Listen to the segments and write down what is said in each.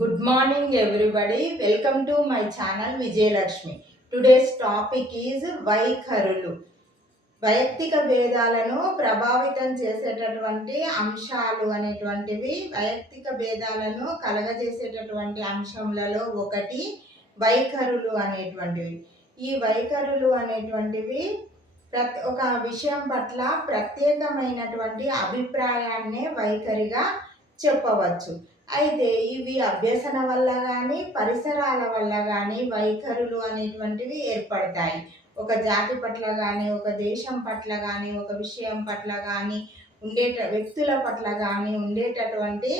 Good morning everybody. Welcome to my channel Vijayalakshmi. Today's topic is వైఖరులు. వైయక్తిక భేదాలను ప్రభావితం చేసేటటువంటి అంశాలు అనేటువంటివి వైయక్తిక భేదాలను కలగజేసేటటువంటి అంశములలో ఒకటి వైఖరులు అనేటువంటివి. ఈ వైఖరులు అనేటువంటివి ఒక విషయం పట్ల ప్రత్యేకమైనటువంటి అభిప్రాయాన్నే వైఖరిగా చెప్పవచ్చు. అయితే ఇవి అభ్యసన వల్ల కానీ పరిసరాల వల్ల కానీ వైఖరులు అనేటువంటివి ఏర్పడతాయి. ఒక జాతి పట్ల కానీ ఒక దేశం పట్ల కానీ ఒక విషయం పట్ల కానీ వ్యక్తుల పట్ల కానీ ఉండేటటువంటి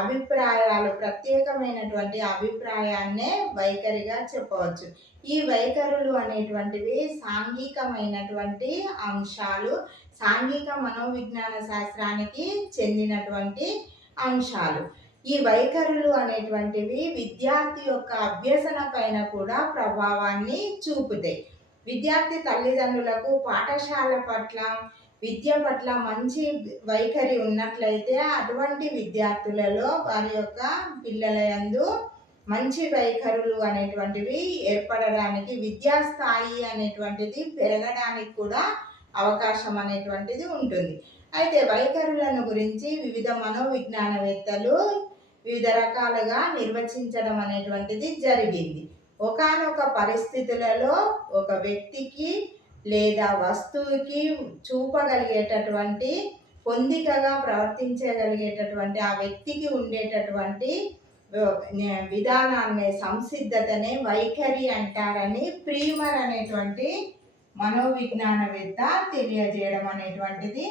అభిప్రాయాలు ప్రత్యేకమైనటువంటి అభిప్రాయాన్నే వైఖరిగా చెప్పవచ్చు. ఈ వైఖరులు అనేటువంటివి సాంఘికమైనటువంటి అంశాలు, సాంఘిక మనోవిజ్ఞాన శాస్త్రానికి చెందినటువంటి అంశాలు. ఈ వైఖరులు అనేటువంటివి విద్యార్థి యొక్క అభ్యసన పైన కూడా ప్రభావాన్ని చూపుతాయి. విద్యార్థి తల్లిదండ్రులకు పాఠశాల పట్ల విద్య పట్ల మంచి వైఖరి ఉన్నట్లయితే అటువంటి విద్యార్థులలో వారి యొక్క పిల్లల యందు మంచి వైఖరులు అనేటువంటివి ఏర్పడడానికి, విద్యాస్థాయి అనేటువంటిది పెరగడానికి కూడా అవకాశం అనేటువంటిది ఉంటుంది. అయితే వైఖరులను గురించి వివిధ మనోవిజ్ఞానవేత్తలు వివిధ రకాలుగా నిర్వచించడం అనేటువంటిది జరిగింది. ఒకానొక పరిస్థితులలో ఒక వ్యక్తికి లేదా వస్తువుకి చూపగలిగేటటువంటి, పొందికగా ప్రవర్తించగలిగేటటువంటి ఆ వ్యక్తికి ఉండేటటువంటి విధానాన్ని, సంసిద్ధతనే వైఖరి అంటారని ప్రీమర్ అనేటువంటి మనోవిజ్ఞానవేత్త తెలియజేయడం అనేటువంటిది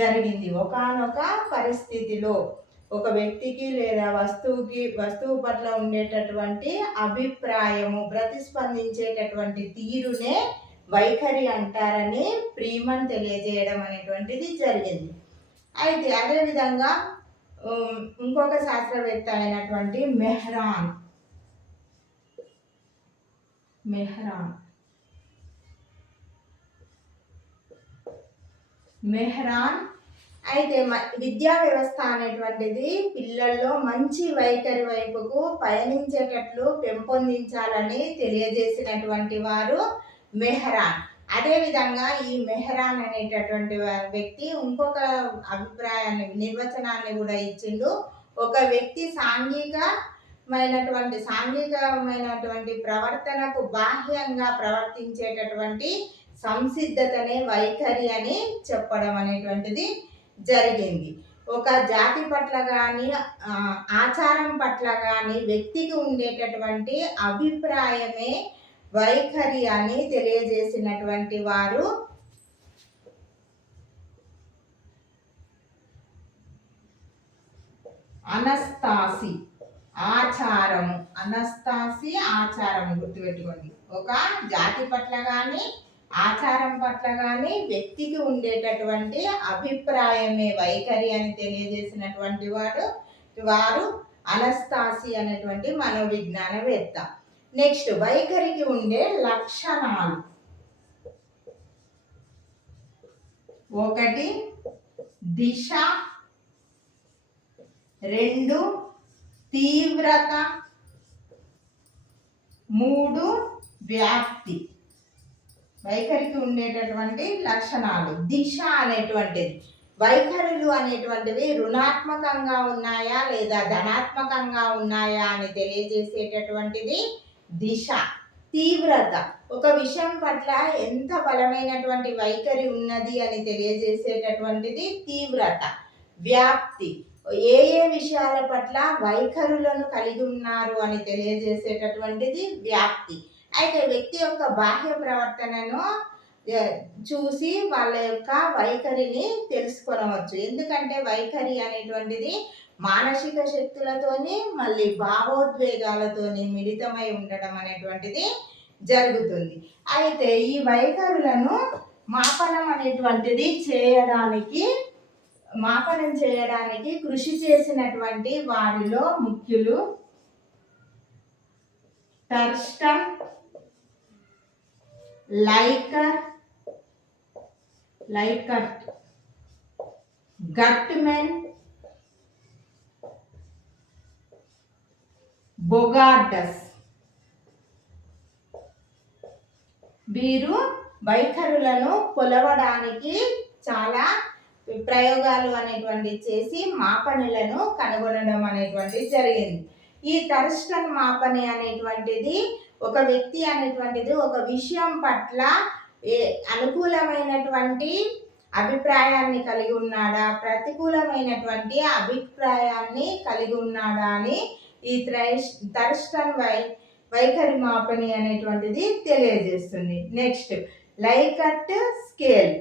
జరిగింది. ఒకానొక పరిస్థితిలో ఒక వ్యక్తికి లేదా వస్తువు పట్ల ఉండేటటువంటి అభిప్రాయము, ప్రతిస్పందించేటటువంటి తీరునే వైఖరి అంటారని ప్రీమన్ తెలియజేయడం అనేటువంటిది జరిగింది. అయితే అదేవిధంగా ఇంకొక శాస్త్రవేత్త అయినటువంటి మెహ్రాన్ అయితే విద్యా వ్యవస్థ అనేటువంటిది పిల్లల్లో మంచి వైఖరి వైపుకు పయనించేటట్లు పెంపొందించాలని తెలియజేసినటువంటి వారు మెహ్రాన్. అదేవిధంగా ఈ మెహ్రాన్ అనేటటువంటి వ్యక్తి ఇంకొక అభిప్రాయాన్ని, నిర్వచనాన్ని కూడా ఇచ్చిండు. ఒక వ్యక్తి సాంఘికమైనటువంటి ప్రవర్తనకు బాహ్యంగా ప్రవర్తించేటటువంటి సంసిద్ధతనే వైఖరి అని చెప్పడం అనేటువంటిది జరిగింది. ఒక జాతి పట్ల కానీ ఆచారం పట్ల కానీ వ్యక్తికి ఉండేటటువంటి అభిప్రాయమే వైఖరి అని తెలియజేసినటువంటి వారు అనస్తాసి. ఆచారము గుర్తుపెట్టుకోండి. ఒక జాతి పట్ల కానీ ఆచారం పట్ల కానీ వ్యక్తికి ఉండేటటువంటి అభిప్రాయమే వైఖరి అని తెలియజేసినటువంటి వారు అనస్తాసి అనేటువంటి మనోవిజ్ఞానవేత్త. నెక్స్ట్, వైఖరికి ఉండే లక్షణాలు. 1 దిశ, 2 తీవ్రత, 3 వ్యాప్తి. వైఖరికి ఉండేటటువంటి లక్షణాలు. దిశ అనేటువంటిది, వైఖరులు అనేటువంటివి రుణాత్మకంగా ఉన్నాయా లేదా ధనాత్మకంగా ఉన్నాయా అని తెలియజేసేటటువంటిది దిశ. తీవ్రత, ఒక విషయం పట్ల ఎంత బలమైనటువంటి వైఖరి ఉన్నది అని తెలియజేసేటటువంటిది తీవ్రత. వ్యాప్తి, ఏ విషయాల పట్ల వైఖరులను కలిగి ఉన్నారు అని తెలియజేసేటటువంటిది వ్యాప్తి. అయితే వ్యక్తి యొక్క బాహ్య ప్రవర్తనను చూసి వాళ్ళ యొక్క వైఖరిని తెలుసుకొనవచ్చు. ఎందుకంటే వైఖరి అనేటువంటిది మానసిక శక్తులతోని మళ్ళీ భావోద్వేగాలతోని మిళితమై ఉండడం అనేటువంటిది జరుగుతుంది. అయితే ఈ వైఖరులను మాపనం చేయడానికి కృషి చేసినటువంటి వారిలో ముఖ్యులు టర్స్టన్, లైకర్ట్, గట్మెన్, బొగార్డస్. వీరు వైఖరులను కొలవడానికి చాలా ప్రయోగాలు అనేటువంటివి చేసి మాపనులను కనుగొనడం అనేటువంటిది జరిగింది. ఈ థర్స్టన్ మాపని అనేటువంటిది ఒక వ్యక్తి అనేటువంటిది ఒక విషయం పట్ల అనుకూలమైనటువంటి అభిప్రాయాన్ని కలిగి ఉన్నాడా, ప్రతికూలమైనటువంటి అభిప్రాయాన్ని కలిగి ఉన్నాడా అని ఈ థర్స్టన్ వైఖరి మాపని అనేటువంటిది తెలియజేస్తుంది. Next Likert scale.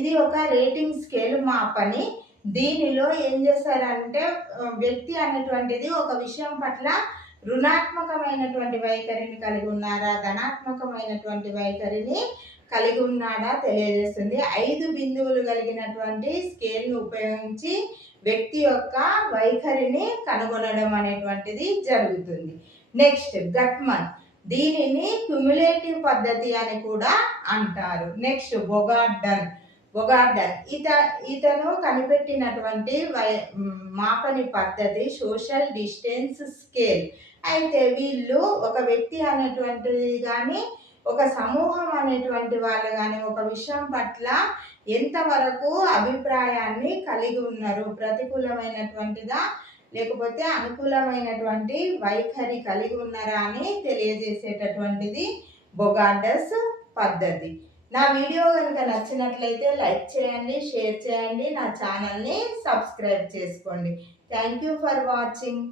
ఇది ఒక రేటింగ్ స్కేల్ మాపని. దీనిలో ఏం చేస్తారంటే వ్యక్తి అనేటువంటిది ఒక విషయం పట్ల రుణాత్మకమైనటువంటి వైఖరిని కలిగి ఉన్నారా, ధనాత్మకమైనటువంటి వైఖరిని కలిగి ఉన్నాడా తెలియజేస్తుంది. 5 బిందువులు కలిగినటువంటి స్కేల్ను ఉపయోగించి వ్యక్తి యొక్క వైఖరిని కనుగొనడం అనేటువంటిది జరుగుతుంది. నెక్స్ట్ గట్మన్. దీనిని క్యుములేటివ్ పద్ధతి అని కూడా అంటారు. నెక్స్ట్ బొగార్డన్. ఇతను కనిపెట్టినటువంటి మాపని పద్ధతి సోషల్ డిస్టెన్స్ స్కేల్. అయితే వీళ్ళు ఒక వ్యక్తి అనేటువంటిది కానీ ఒక సమూహం అనేటువంటి వాళ్ళు కానీ ఒక విషయం పట్ల ఎంతవరకు అభిప్రాయాన్ని కలిగి ఉన్నారు, ప్రతికూలమైనటువంటిదా లేకపోతే అనుకూలమైనటువంటి వైఖరి కలిగి ఉన్నారా అని తెలియజేసేటటువంటిది బొగార్డస్ పద్ధతి. నా వీడియో కనుక నచ్చినట్లయితే లైక్ చేయండి, షేర్ చేయండి, నా ఛానల్ని సబ్స్క్రైబ్ చేసుకోండి. Thank you for watching.